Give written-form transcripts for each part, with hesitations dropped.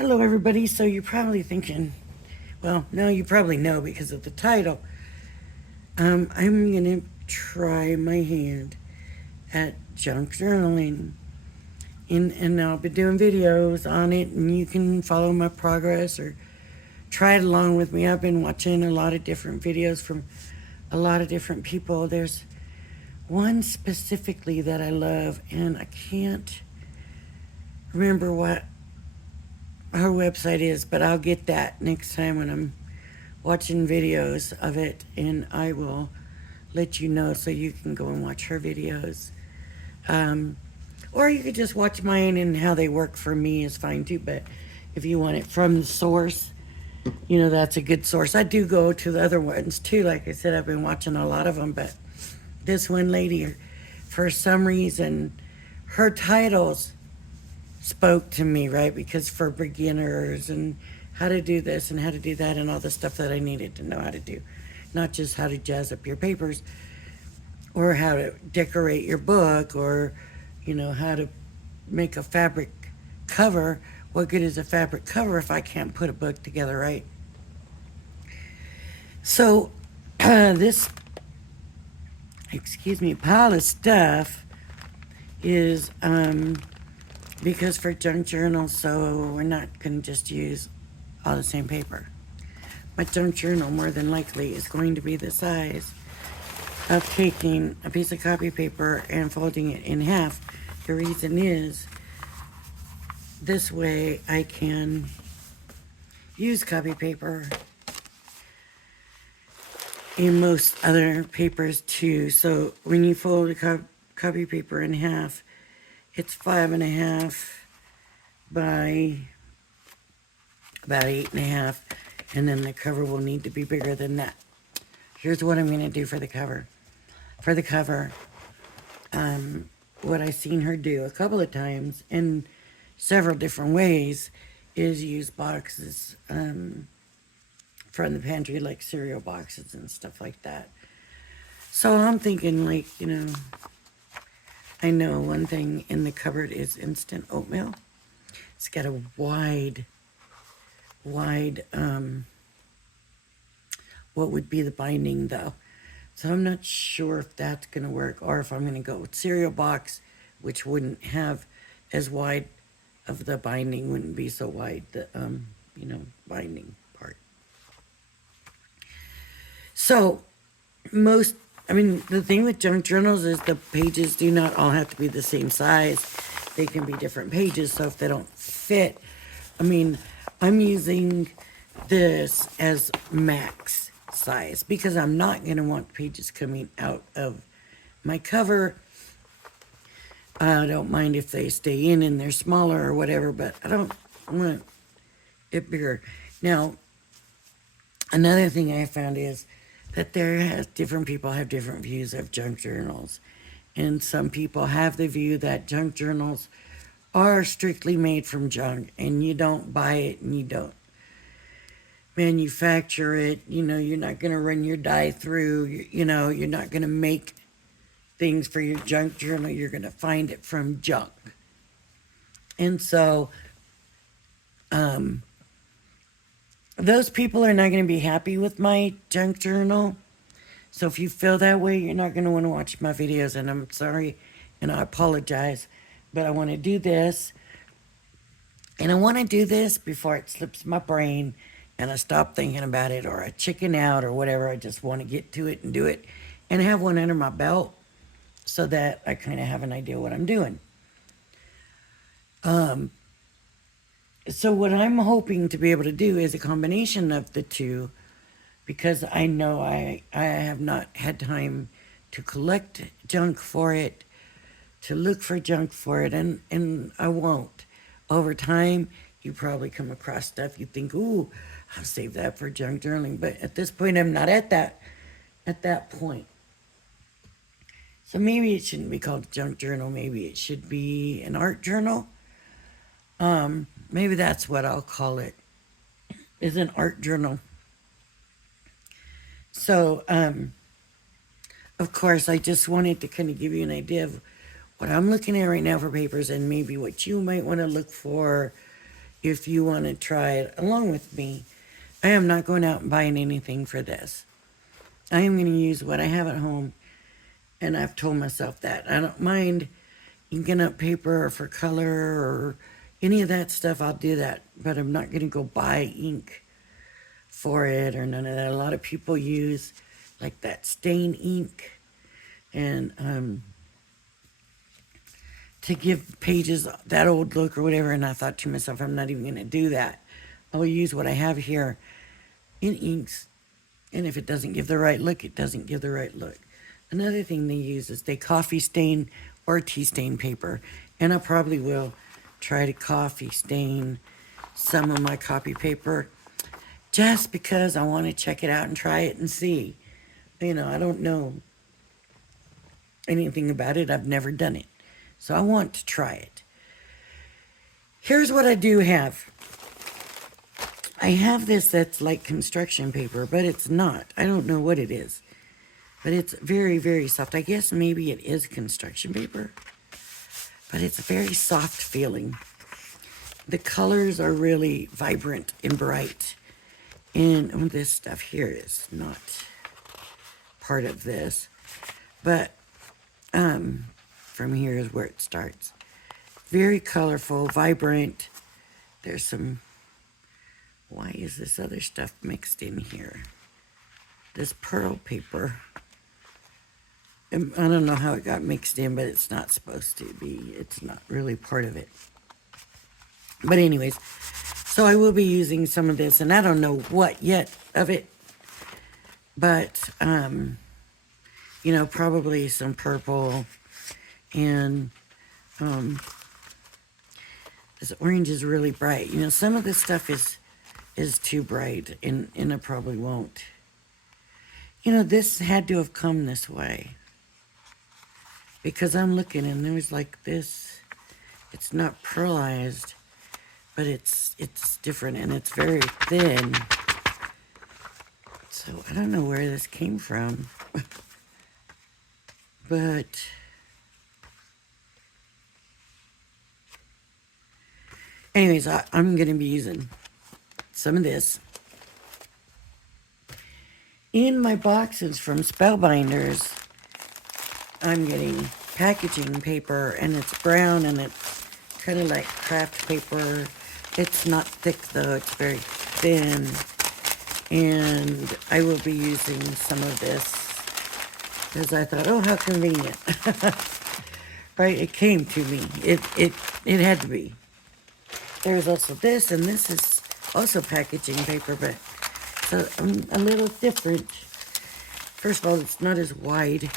Hello, everybody. So you're probably thinking, well, no, you probably know because of the title. I'm going to try my hand at junk journaling. And I'll be doing videos on it, and you can follow my progress or try it along with me. I've been watching a lot of different videos from a lot of different people. There's one specifically that I love, and I can't remember what her website is, but I'll get that next time when I'm watching videos of it, and I will let you know so you can go and watch her videos. Um, or you could just watch mine, and how they work for me is fine too. But if you want it from the source, that's a good source. I do go to the other ones too. Like I said, I've been watching a lot of them, but this one lady, for some reason, her titles spoke to me, right? Because for beginners and how to do this and how to do that and all the stuff that I needed to know how to do. Not just how to jazz up your papers or how to decorate your book or, how to make a fabric cover. What good is a fabric cover if I can't put a book together, right? So, this, pile of stuff is because for junk journals, so we're not going to just use all the same paper. My junk journal more than likely is going to be the size of taking a piece of copy paper and folding it in half. The reason is this way I can use copy paper in most other papers too. So when you fold a copy paper in half, it's 5.5 by about 8.5, and then the cover will need to be bigger than that. Here's what I'm going to do for the cover. For the cover, what I've seen her do a couple of times in several different ways is use boxes from the pantry, like cereal boxes and stuff like that. So I'm thinking, I know one thing in the cupboard is instant oatmeal. It's got a wide, what would be the binding though. So I'm not sure if that's going to work or if I'm going to go with cereal box, which wouldn't have as wide of the binding, wouldn't be so wide, the, binding part. So the thing with junk journals is the pages do not all have to be the same size. They can be different pages, so if they don't fit, I'm using this as max size because I'm not going to want pages coming out of my cover. I don't mind if they stay in and they're smaller or whatever, but I don't want it bigger. Now, another thing I found is that different people have different views of junk journals. And some people have the view that junk journals are strictly made from junk and you don't buy it and you don't manufacture it. You're not going to run your dye through, you're not going to make things for your junk journal. You're going to find it from junk. And so, those people are not going to be happy with my junk journal. So if you feel that way, you're not going to want to watch my videos, and I'm sorry, and I apologize, but I want to do this, and I want to do this before it slips my brain, and I stop thinking about it, or I chicken out, or whatever. I just want to get to it and do it, and have one under my belt, so that I kind of have an idea what I'm doing. So what I'm hoping to be able to do is a combination of the two, because I know I have not had time to collect junk for it, to look for junk for it, and I won't. Over time, you probably come across stuff you think, ooh, I'll save that for junk journaling. But at this point, I'm not at that point. So maybe it shouldn't be called a junk journal. Maybe it should be an art journal. Maybe that's what I'll call it, is an art journal. So, of course, I just wanted to kind of give you an idea of what I'm looking at right now for papers and maybe what you might want to look for, if you want to try it along with me. I am not going out and buying anything for this. I am going to use what I have at home, and I've told myself that. I don't mind inking up paper for color or any of that stuff. I'll do that, but I'm not going to go buy ink for it or none of that. A lot of people use like that stain ink and to give pages that old look or whatever, and I thought to myself, I'm not even going to do that. I'll use what I have here in inks, and if it doesn't give the right look, it doesn't give the right look. Another thing they use is they coffee stain or tea stain paper, and I probably will try to coffee stain some of my copy paper just because I want to check it out and try it and see. You know, I don't know anything about it. I've never done it. So I want to try it. Here's what I do have. I have this that's like construction paper, but it's not. I don't know what it is. But it's very, very soft. I guess maybe it is construction paper. But it's very soft feeling. The colors are really vibrant and bright. And this stuff here is not part of this. But from here is where it starts. Very colorful, vibrant. There's some, why is this other stuff mixed in here? This pearl paper. I don't know how it got mixed in, but it's not supposed to be. It's not really part of it. But anyways, so I will be using some of this, and I don't know what yet of it. But, you know, probably some purple and this orange is really bright. You know, some of this stuff is too bright, and I probably won't. You know, this had to have come this way. Because I'm looking, and there's like this. It's not pearlized, but it's different, and it's very thin. So I don't know where this came from. But anyways, I'm going to be using some of this. In my boxes from Spellbinders, I'm getting packaging paper, and it's brown, and it's kind of like craft paper. It's not thick, though. It's very thin. And I will be using some of this because I thought, oh, how convenient. Right? It came to me. It had to be. There's also this, and this is also packaging paper, but it's a little different. First of all, it's not as wide,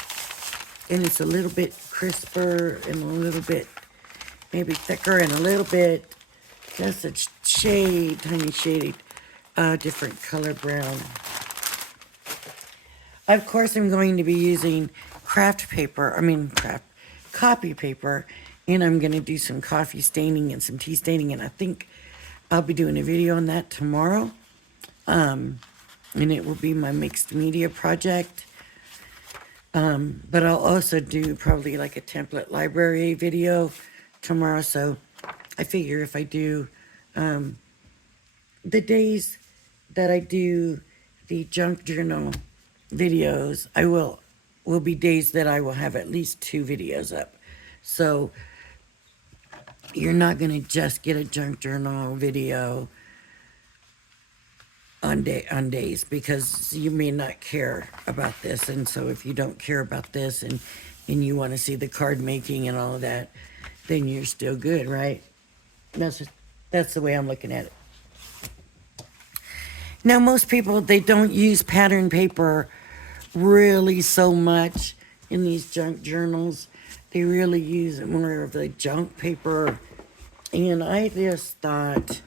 and it's a little bit crisper and a little bit maybe thicker and a little bit just a shade, tiny shade, different color brown. Of course, I'm going to be using copy paper, and I'm going to do some coffee staining and some tea staining, and I think I'll be doing a video on that tomorrow. And it will be my mixed media project. But I'll also do probably like a template library video tomorrow. So I figure if I do the days that I do the junk journal videos, I will be days that I will have at least 2 videos up. So you're not going to just get a junk journal video on days, because you may not care about this. And so if you don't care about this and you want to see the card making and all of that, then you're still good, right? That's the way I'm looking at it. Now, most people, they don't use pattern paper really so much in these junk journals. They really use more of the junk paper. And I just thought,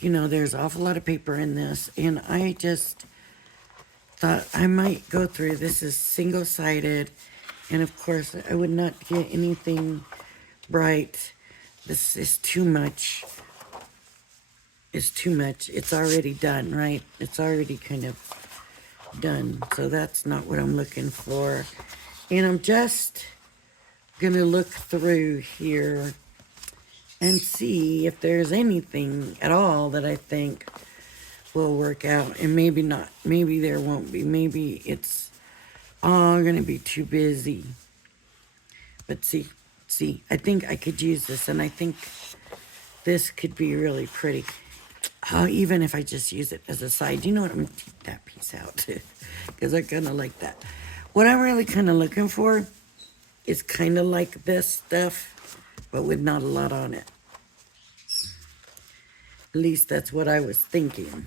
you know, there's an awful lot of paper in this, and I just thought I might go through. This is single-sided, and of course, I would not get anything bright. This is too much. It's too much. It's already done, right? It's already kind of done, so that's not what I'm looking for. And I'm just gonna look through here and see if there's anything at all that I think will work out. And maybe not. Maybe there won't be. Maybe it's all going to be too busy. But see, I think I could use this, and I think this could be really pretty. Even if I just use it as a side. You know what? I'm going to take that piece out, because I kind of like that. What I'm really kind of looking for is kind of like this stuff, but with not a lot on it. At least that's what I was thinking.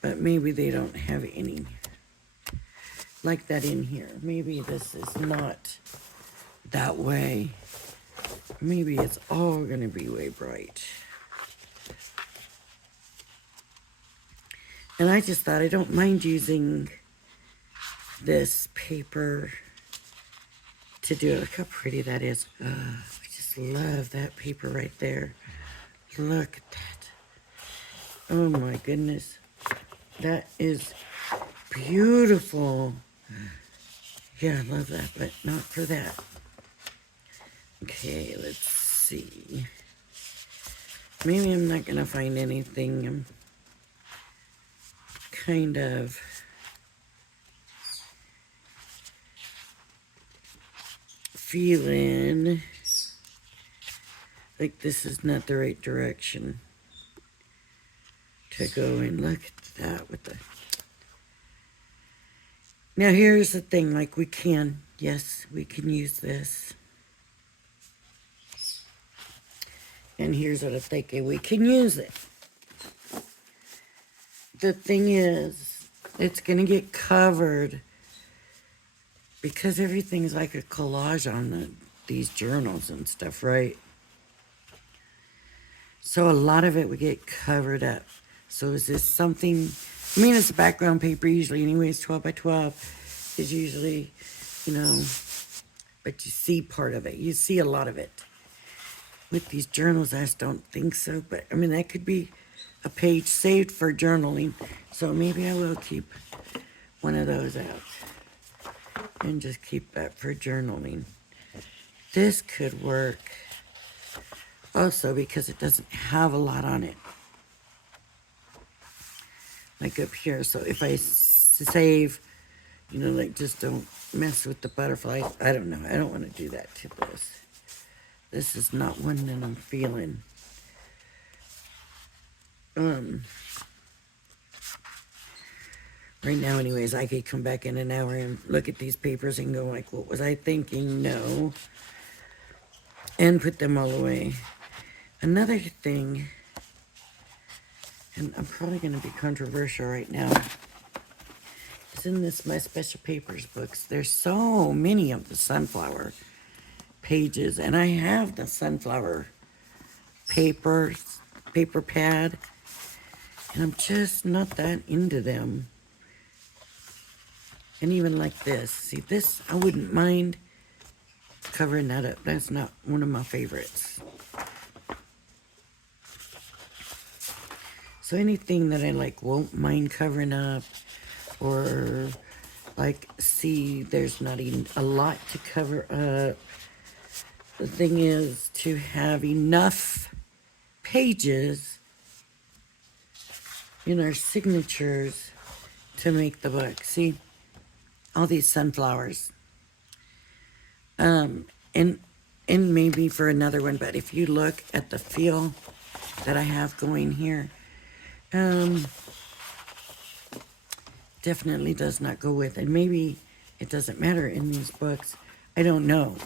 But maybe they don't have any like that in here. Maybe this is not that way. Maybe it's all going to be way bright. And I just thought I don't mind using this paper to do it. Look how pretty that is. I just love that paper right there. Look at that. Oh my goodness. That is beautiful. Yeah, I love that, but not for that. Okay, let's see. Maybe I'm not going to find anything. I'm kind of feeling like this is not the right direction to go in. Look at that with the... Now here's the thing, like yes, we can use this. And here's what I'm thinking, we can use it. The thing is, it's going to get covered because everything's like a collage on these journals and stuff, right? So a lot of it would get covered up. So is this something, I mean, it's a background paper usually anyways, 12 by 12 is usually, you know, but you see part of it. You see a lot of it. With these journals, I just don't think so. But, I mean, that could be a page saved for journaling. So maybe I will keep one of those out and just keep that for journaling. This could work also because it doesn't have a lot on it. Like up here. So if I save, you know, like just don't mess with the butterflies. I don't know. I don't want to do that to this. This is not one that I'm feeling. Right now, anyways, I could come back in an hour and look at these papers and go like, what was I thinking? No. And put them all away. Another thing, and I'm probably going to be controversial right now, is in this My Special Papers books. There's so many of the sunflower pages, and I have the sunflower paper pad, and I'm just not that into them. And even like this, see this, I wouldn't mind covering that up. That's not one of my favorites. So anything that I like won't mind covering up, or like, see, there's not even a lot to cover up. The thing is to have enough pages in our signatures to make the book. See, all these sunflowers. And maybe for another one, but if you look at the feel that I have going here, definitely does not go with it. Maybe it doesn't matter in these books. I don't know.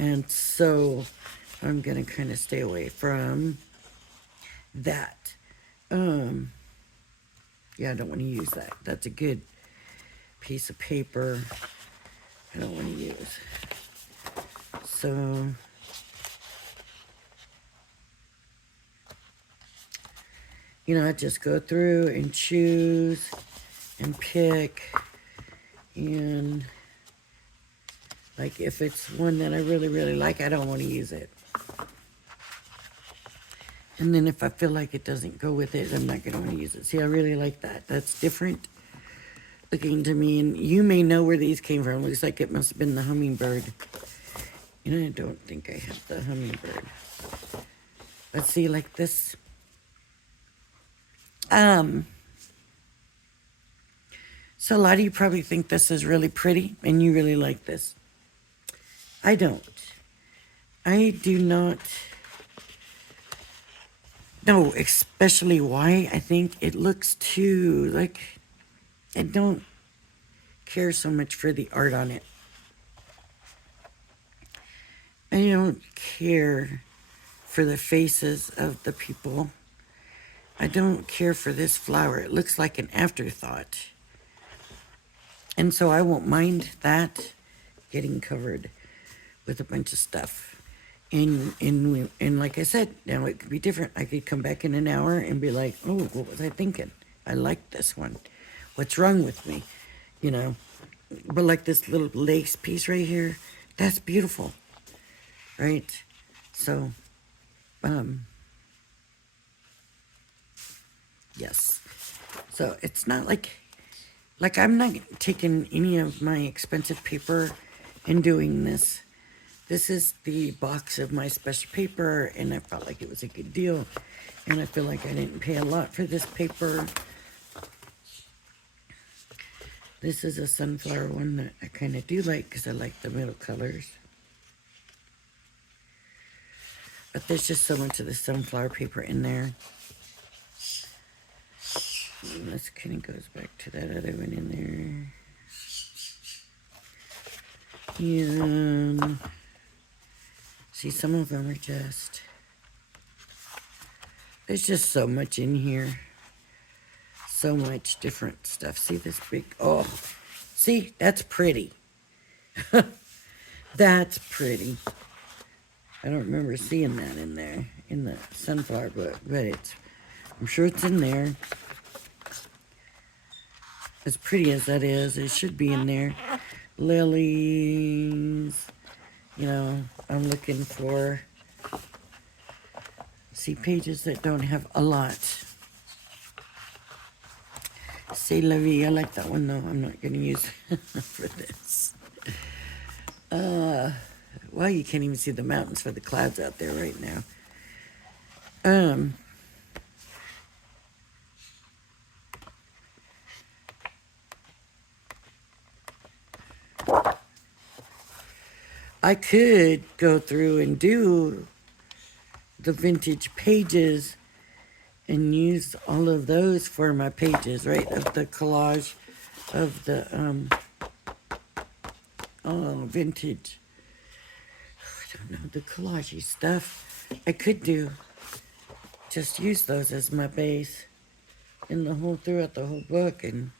And so I'm going to kind of stay away from that. Yeah, I don't want to use that. That's a good piece of paper I don't want to use. So you know, I just go through and choose and pick, and like if it's one that I really, really like, I don't want to use it. And then if I feel like it doesn't go with it, I'm not going to want to use it. See, I really like that. That's different looking to me. And you may know where these came from. Looks like it must have been the hummingbird And I don't think I have the hummingbird. Let's see, like this. So a lot of you probably think this is really pretty and you really like this. I don't. I do not know especially why. I think it looks too, like, I don't care so much for the art on it. I don't care for the faces of the people. I don't care for this flower. It looks like an afterthought. And so I won't mind that getting covered with a bunch of stuff. And like I said, now it could be different. I could come back in an hour and be like, oh, what was I thinking? I like this one. What's wrong with me? You know, but like this little lace piece right here, that's beautiful, right? So, yes. So it's not like I'm not taking any of my expensive paper and doing this. This is the box of my special paper, and I felt like it was a good deal. And I feel like I didn't pay a lot for this paper. This is a sunflower one that I kind of do like because I like the middle colors. But there's just so much of the sunflower paper in there. And this kind of goes back to that other one in there. And see, some of them are just, there's just so much in here. So much different stuff. See this big, oh, see, that's pretty. That's pretty. I don't remember seeing that in there, in the sunflower book, but it's, I'm sure it's in there. As pretty as that is, it should be in there. Lilies, you know, I'm looking for, see, pages that don't have a lot. C'est la vie, I like that one though. I'm not going to use for this. Well, you can't even see the mountains for the clouds out there right now. I could go through and do the vintage pages and use all of those for my pages, right? Of the collage of the vintage. I don't know, the collagey stuff. I could do just use those as my base in the whole throughout the whole book and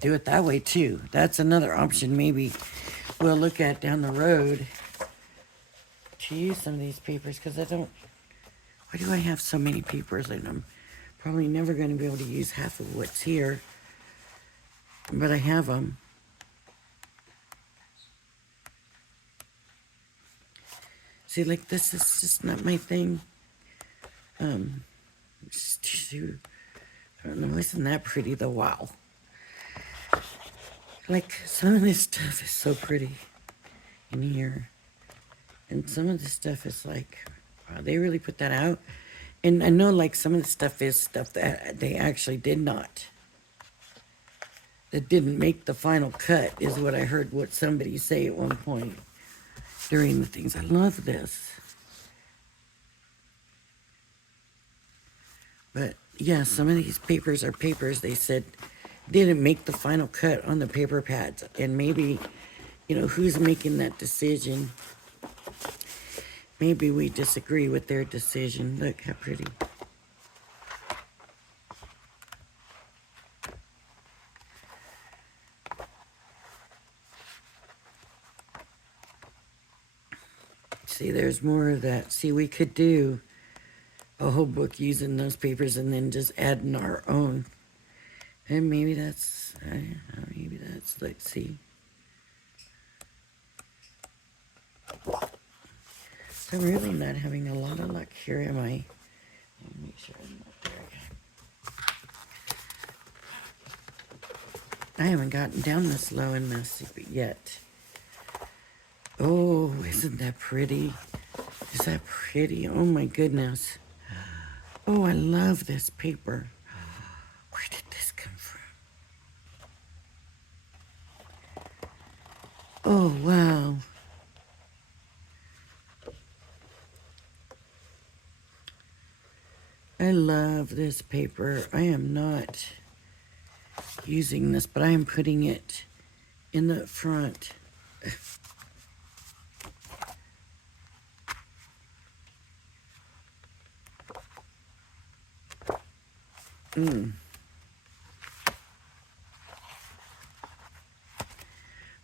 do it that way too. That's another option maybe we'll look at down the road to use some of these papers because I don't, why do I have so many papers and I'm probably never going to be able to use half of what's here, but I have them. See, like this is just not my thing. Just too, I don't know, isn't that pretty though? Wow. Like some of this stuff is so pretty in here. And some of the stuff is like, wow, they really put that out. And I know like some of the stuff is stuff that they actually did not. That didn't make the final cut is what I heard what somebody say at one point during the things. I love this. But yeah, some of these papers are papers they said didn't make the final cut on the paper pads. And maybe, you know, who's making that decision? Maybe we disagree with their decision. Look how pretty. See, there's more of that. See, we could do a whole book using those papers and then just adding our own. And maybe that's, I don't know, maybe that's, let's see. So I'm really not having a lot of luck here, am I? Let me make sure I'm not I haven't gotten down this low in this yet. Oh, isn't that pretty? Is that pretty? Oh my goodness. Oh, I love this paper. Where did this come from? Oh, wow. I love this paper. I am not using this, but I am putting it in the front.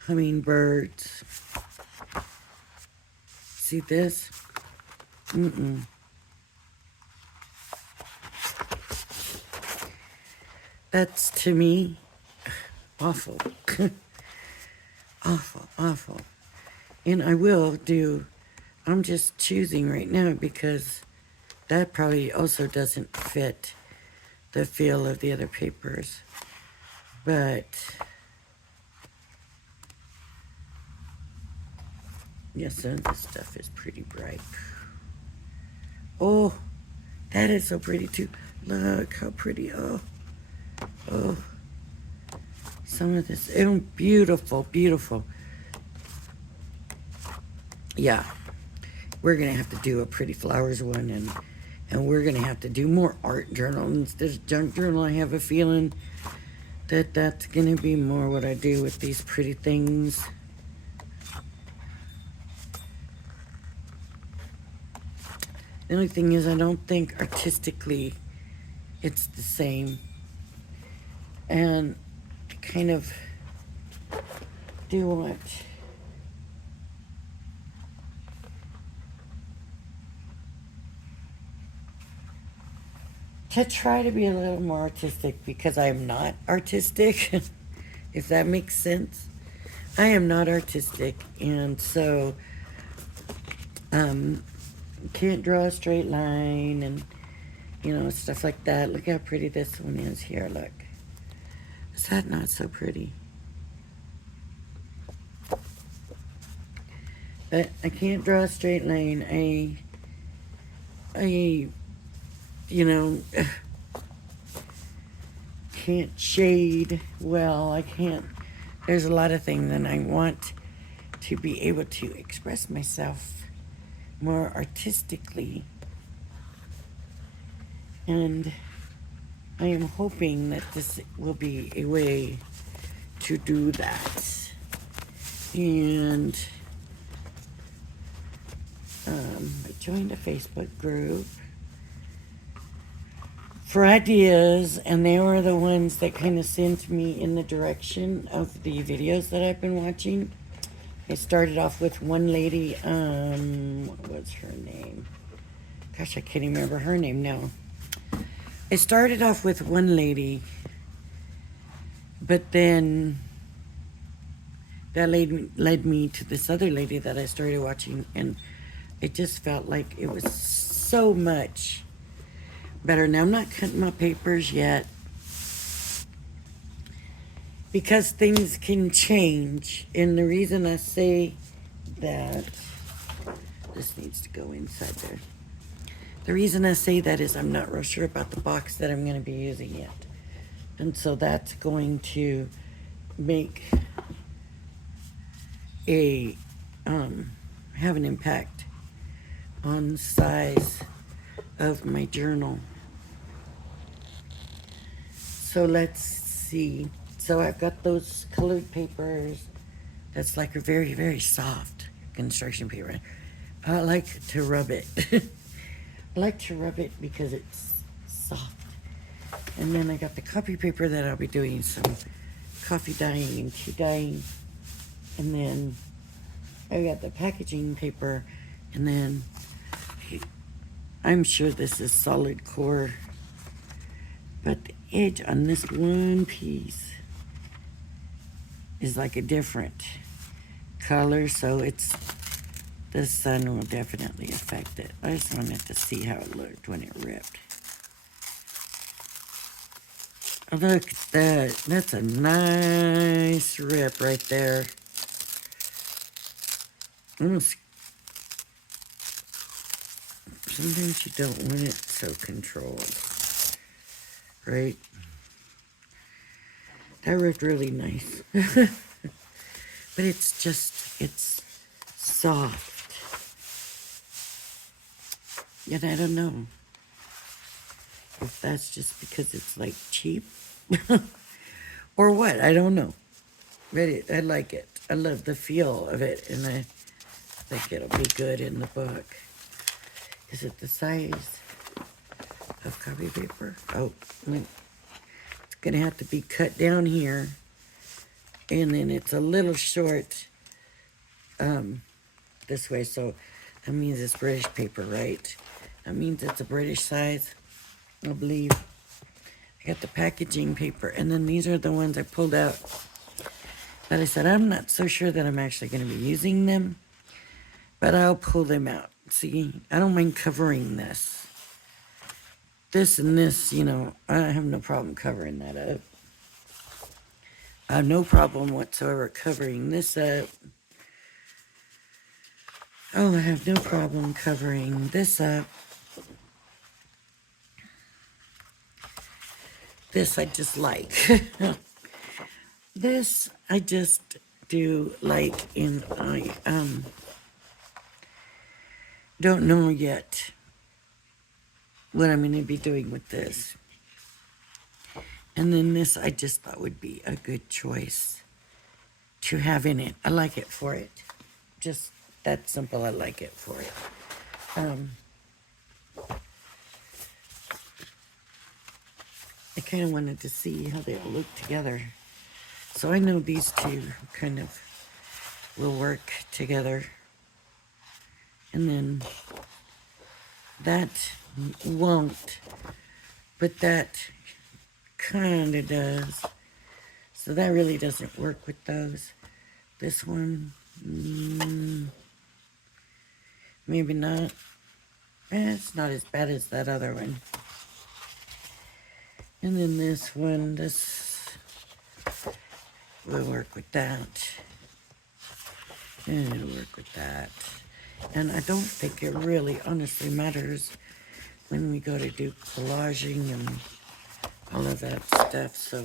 Hummingbirds. See this? That's, to me, awful. Awful, awful. And I will do, I'm just choosing right now because that probably also doesn't fit the feel of the other papers. But, yes, some of this stuff is pretty bright. Oh, that is so pretty too. Look how pretty. Oh, oh. Some of this, oh, beautiful, beautiful. Yeah, we're gonna have to do a pretty flowers one, and we're gonna have to do more art journal instead of junk journal. I have a feeling that that's gonna be more what I do with these pretty things. The only thing is, I don't think artistically it's the same, and I kind of do want to try to be a little more artistic because I'm not artistic, if that makes sense. I am not artistic, and so can't draw a straight line and, you know, stuff like that. Look how pretty this one is here, look. Is that not so pretty? But I can't draw a straight line. I you know, can't shade well. I can't. There's a lot of things that I want to be able to express myself more artistically. And I am hoping that this will be a way to do that. And I joined a Facebook group for ideas, and they were the ones that kind of sent me in the direction of the videos that I've been watching. I started off with one lady, what was her name? Gosh, I can't even remember her name now. I started off with one lady, but then that led me to this other lady that I started watching, and it just felt like it was so much better. Now, I'm not cutting my papers yet because things can change, and the reason I say that, this needs to go inside there. The reason I say that is I'm not real sure about the box that I'm going to be using yet. And so that's going to make a, have an impact on the size of my journal. So let's see. So I've got those colored papers. That's like a very, very soft construction paper. I like to rub it. I like to rub it because it's soft. And then I got the copy paper that I'll be doing some coffee dyeing and tea dyeing. And then I got the packaging paper. And then I'm sure this is solid core, but the edge on this one piece is like a different color, so the sun will definitely affect it. I just wanted to see how it looked when it ripped. Look at that. That's a nice rip right there. Almost, sometimes you don't want it so controlled, right? That ripped really nice. But it's just, it's soft. Yet I don't know if that's just because it's like cheap or what. I don't know. But I like it. I love the feel of it, and I think it'll be good in the book. Is it the size of copy paper? Oh, it's gonna have to be cut down here, and then it's a little short this way, so that means it's British paper, right? That means it's a British size, I believe. I got the packaging paper, and then these are the ones I pulled out. But I said, I'm not so sure that I'm actually going to be using them, but I'll pull them out. See, I don't mind covering this. This and this, you know, I have no problem covering that up. I have no problem whatsoever covering this up. Oh, I have no problem covering this up. This I just like. This I just do like, and I don't know yet what I'm going to be doing with this. And then this I just thought would be a good choice to have in it. I like it for it. Just that simple, I like it for it. I kind of wanted to see how they all look together. So I know these two kind of will work together. And then that won't, but that kind of does. So that really doesn't work with those. This one, maybe not. It's not as bad as that other one. And then this one, this will work with that. And it'll work with that. And I don't think it really honestly matters when we go to do collaging and all of that stuff. So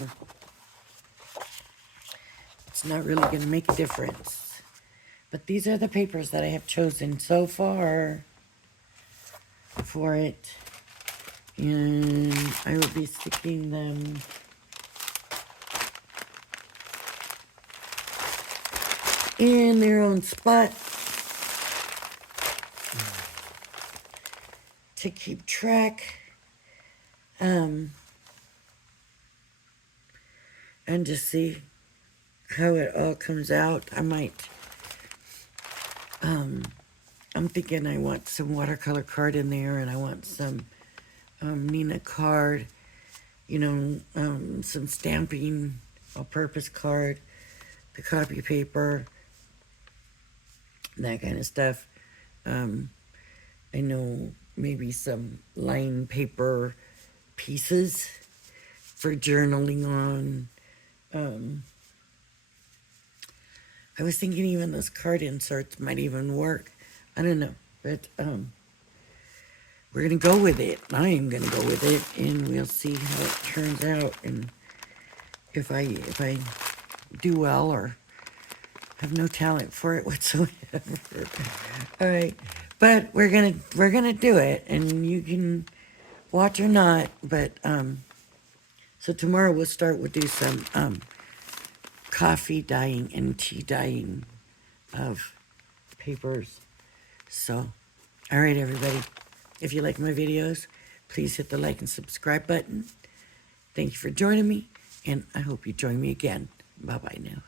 it's not really going to make a difference. But these are the papers that I have chosen so far for it. And I will be sticking them in their own spot to keep track. And just see how it all comes out. I might, I'm thinking I want some watercolor card in there, and I want some Nina card, you know, some stamping, all-purpose card, the copy paper, that kind of stuff. I know maybe some line paper pieces for journaling on. I was thinking even those card inserts might even work. I don't know, but we're gonna go with it. I am gonna go with it, and we'll see how it turns out, and if I do well or have no talent for it whatsoever. All right, but we're gonna do it, and you can watch or not. But so tomorrow we'll do some coffee dyeing and tea dyeing of papers. So, all right, everybody. If you like my videos, please hit the like and subscribe button. Thank you for joining me, and I hope you join me again. Bye-bye now.